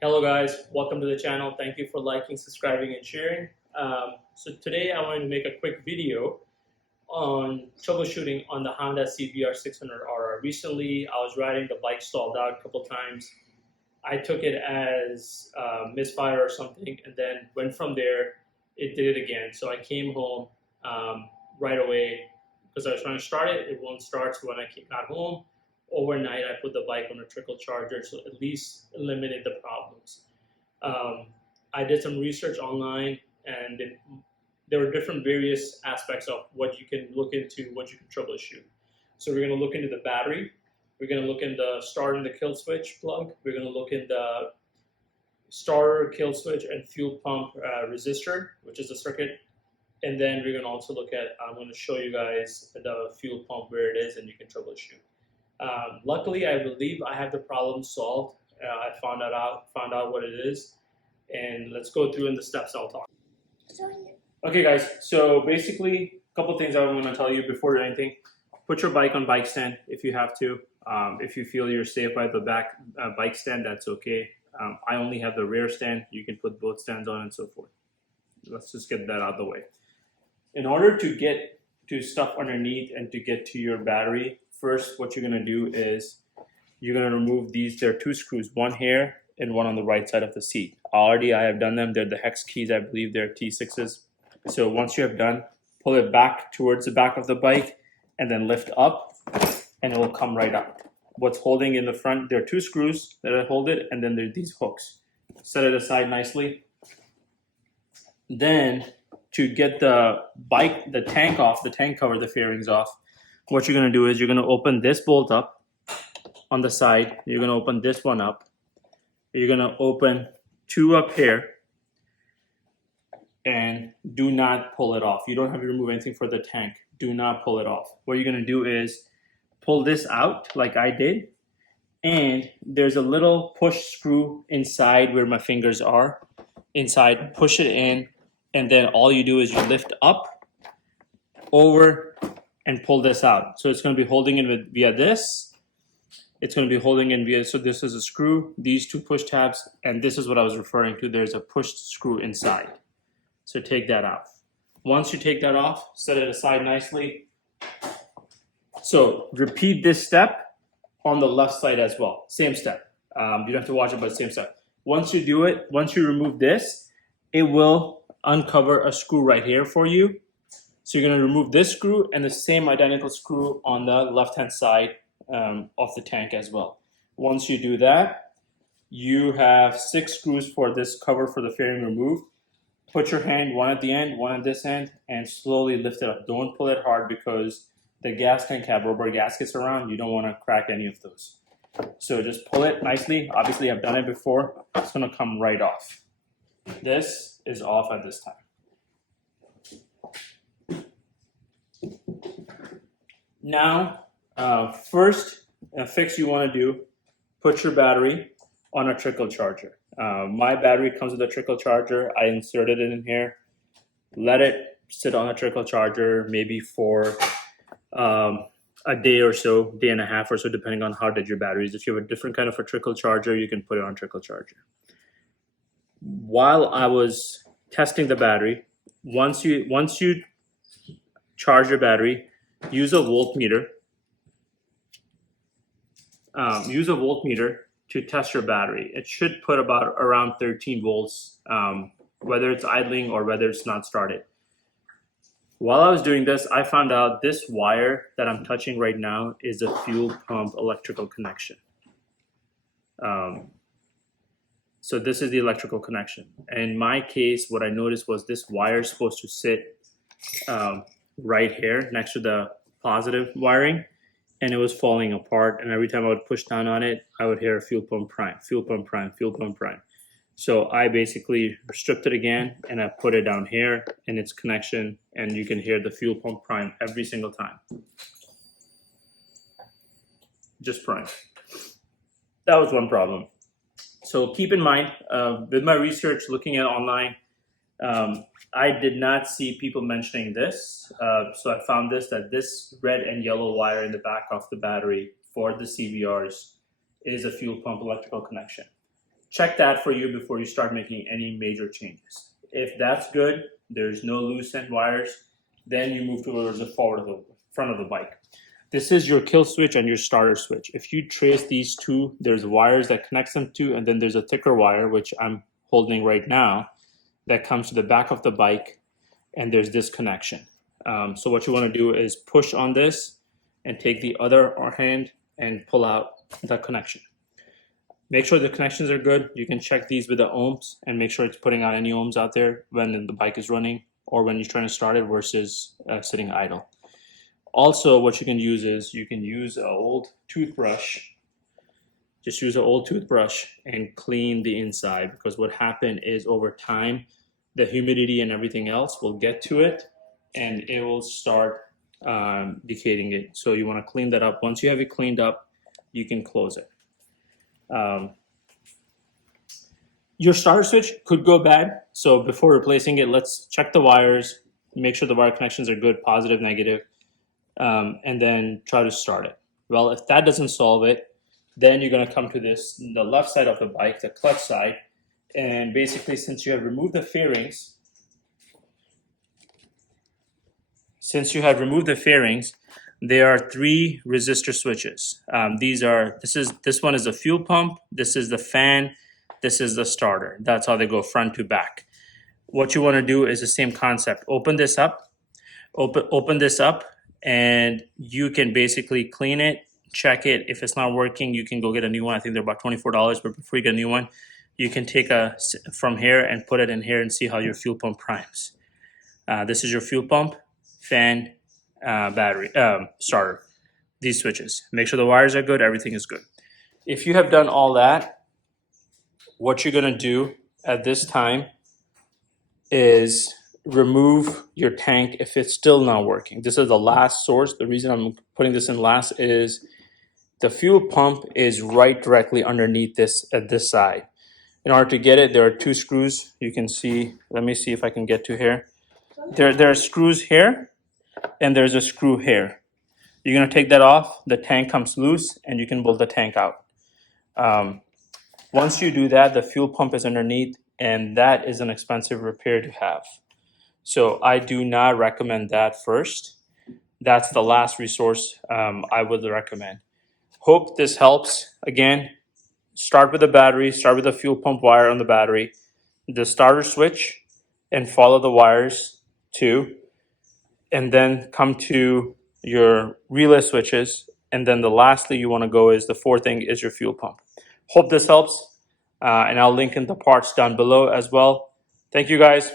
Hello guys, welcome to the channel. Thank you for liking, subscribing, and sharing. So today I wanted to make a quick video on troubleshooting on the Honda CBR600RR. Recently, I was riding, the bike stalled out a couple times. I took it as misfire or something, and then went from there. It did it again. So I came home right away because I was trying to start it. It won't start. So when I got home, overnight I put the bike on a trickle charger, so at least eliminate the problems. I did some research online, and there were different various aspects of what you can look into, what you can troubleshoot. So we're going to look into the battery. We're going to look in the starter and the kill switch plug. We're going to look in the starter, kill switch, and fuel pump resistor, which is the circuit. And then we're going to also look at, I'm going to show you guys the fuel pump where it is, and you can troubleshoot. Luckily, I believe I have the problem solved. I found out what it is, and let's go through in the steps I'll talk. Okay, guys. So basically, a couple things I want to tell you before anything. Put your bike on bike stand if you have to. If you feel you're safe by the back bike stand, that's okay. I only have the rear stand. You can put both stands on and so forth. Let's just get that out of the way. In order to get to stuff underneath and to get to your battery, first what you're going to do is you're going to remove these. There are two screws, one here and one on the right side of the seat. Already I have done them. They're the hex keys, I believe they're T6s. So once you have done, pull it back towards the back of the bike and then lift up, and it will come right out. What's holding in the front, there are two screws that hold it, and then there are these hooks. Set it aside nicely. Then to get the bike, the tank off, the tank cover, the fairings off, what you're going to do is you're going to open this bolt up on the side. You're going to open this one up. You're going to open two up here, and do not pull it off. You don't have to remove anything for the tank. Do not pull it off. What you're going to do is pull this out like I did, and there's a little push screw inside where my fingers are. Inside, push it in, and then all you do is you lift up, over, and pull this out. So it's going to be holding in via this. It's going to be holding in via, so this is a screw, these two push tabs, and this is what I was referring to. There's a push screw inside. So take that out. Once you take that off, set it aside nicely. So repeat this step on the left side as well. Same step. You don't have to watch it, but same step. Once you do it, once you remove this, it will uncover a screw right here for you. So you're going to remove this screw and the same identical screw on the left-hand side of the tank as well. Once you do that, you have 6 screws for this cover for the fairing removed. Put your hand, one at the end, one at this end, and slowly lift it up. Don't pull it hard because the gas tank have rubber gaskets around. You don't want to crack any of those. So just pull it nicely. Obviously, I've done it before. It's going to come right off. This is off at this time. Now, first fix you want to do, put your battery on a trickle charger. My battery comes with a trickle charger. I inserted it in here. Let it sit on a trickle charger maybe for a day or so, day and a half or so, depending on how dead your battery is. If you have a different kind of a trickle charger, you can put it on trickle charger. While I was testing the battery, once you charge your battery, use a voltmeter. Use a voltmeter to test your battery. It should put about around 13 volts, whether it's idling or whether it's not started. While I was doing this, I found out this wire that I'm touching right now is a fuel pump electrical connection. So this is the electrical connection. In my case, what I noticed was this wire is supposed to sit right here next to the positive wiring, and it was falling apart. And every time I would push down on it, I would hear fuel pump prime, fuel pump prime, fuel pump prime. So I basically stripped it again, and I put it down here in its connection, and you can hear the fuel pump prime every single time. Just prime. That was one problem. So keep in mind, with my research, looking at online, I did not see people mentioning this. So I found that this red and yellow wire in the back of the battery for the CBRs is a fuel pump electrical connection. check that for you before you start making any major changes. If that's good, there's no loose end wires, then you move towards the front of the bike. This is your kill switch and your starter switch. If you trace these two, there's wires that connects them to, and then there's a thicker wire, which I'm holding right now, that comes to the back of the bike, and there's this connection. So what you want to do is push on this and take the other hand and pull out the connection. Make sure the connections are good. You can check these with the ohms and make sure it's putting out any ohms out there when the bike is running or when you're trying to start it versus sitting idle. Also, what you can use is you can use an old toothbrush. Just use an old toothbrush and clean the inside, because what happened is over time, the humidity and everything else will get to it and it will start decaying it. So you want to clean that up. Once you have it cleaned up, you can close it. Your starter switch could go bad. So before replacing it, let's check the wires, make sure the wire connections are good, positive, negative. And then try to start it. Well, if that doesn't solve it, then you're going to come to the left side of the bike, the clutch side, and basically, since you have removed the fairings, there are 3 resistor switches. This one is the fuel pump, this is the fan, this is the starter. That's how they go front to back. What you want to do is the same concept. Open this up, and you can basically clean it, check it. If it's not working, you can go get a new one. I think they're about $24, but before you get a new one, you can take from here and put it in here and see how your fuel pump primes. This is your fuel pump, fan, battery, starter. These switches. Make sure the wires are good, everything is good. If you have done all that, what you're gonna do at this time is remove your tank if it's still not working. This is the last source. The reason I'm putting this in last is the fuel pump is right directly underneath this at this side. In order to get it, there are 2 screws. You can see, let me see if I can get to here. There are screws here and there's a screw here. You're gonna take that off, the tank comes loose and you can pull the tank out. Once you do that, the fuel pump is underneath, and that is an expensive repair to have. So I do not recommend that first. That's the last resource I would recommend. Hope this helps. Again, start with the battery, start with the fuel pump wire on the battery, the starter switch, and follow the wires too. And then come to your relay switches. And then the lastly you want to go is the 4th thing is your fuel pump. Hope this helps. And I'll link in the parts down below as well. Thank you guys.